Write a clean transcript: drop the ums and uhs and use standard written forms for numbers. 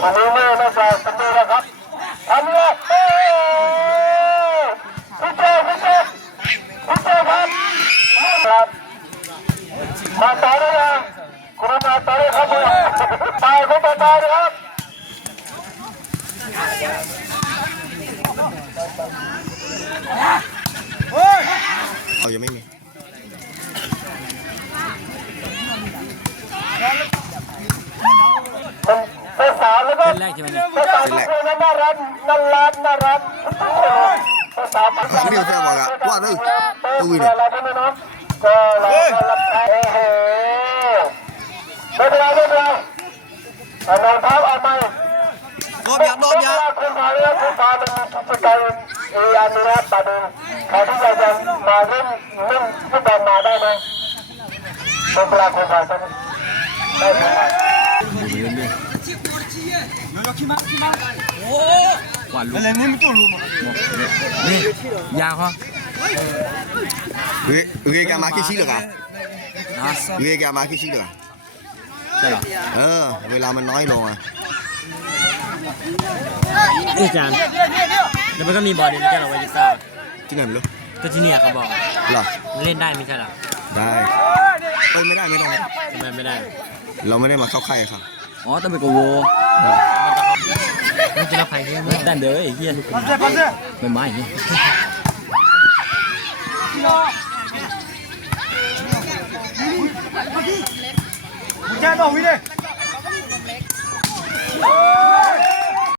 อันนี้ไม่ใช่สำเร็จนะครับอันนี้คุณเจ้ครับมาต่อเลยนะคุณมาต่อเลยครับตายคุณมาตายนะครับเอายังไม่มีเป็นสาวแล้วก็ เป็นแรกใช่ไหมเนี่ย เป็นสาวที่น่ารักเป็นสาว ไม่ได้แฟนบอกอะว่าเลยตัววิน อะไรก็ไม่รู้ก็รับใช้ไม่เป็นไรเอานอนเท้าเอาไป รอบยัดคุณพาเนี่ยคุณพามันจะกลายอันนี้นะตาดูใครที่จะมาเล่นฟุตบอลมาได้ไหมคุณพาคุณพาได้ไหม หวานลูกนี่ยาเขา เรียกมาคิดชี้หรอครับเรียกมาคิดชี้หรอ ใช่หรอ เวลามันน้อยลงอ่ะ นี่จานแล้วมันก็มีบอลนี่ไม่ใช่หรอวายิซ่า ที่ไหนไม่รู้ ก็ที่เนี่ยเขาบอก หรอ เล่นได้ไม่ใช่หรอ ได้ไม่ได้ ทำไมไม่ได้ เราไม่ได้มาเข้าค่ายครับ อ๋อต้องไปกับโวมันจะรับใครที่ไม่ได้เด้อไอ้เหี้ยไม่ไม่เนี่ย แจ้งต่อวินเลย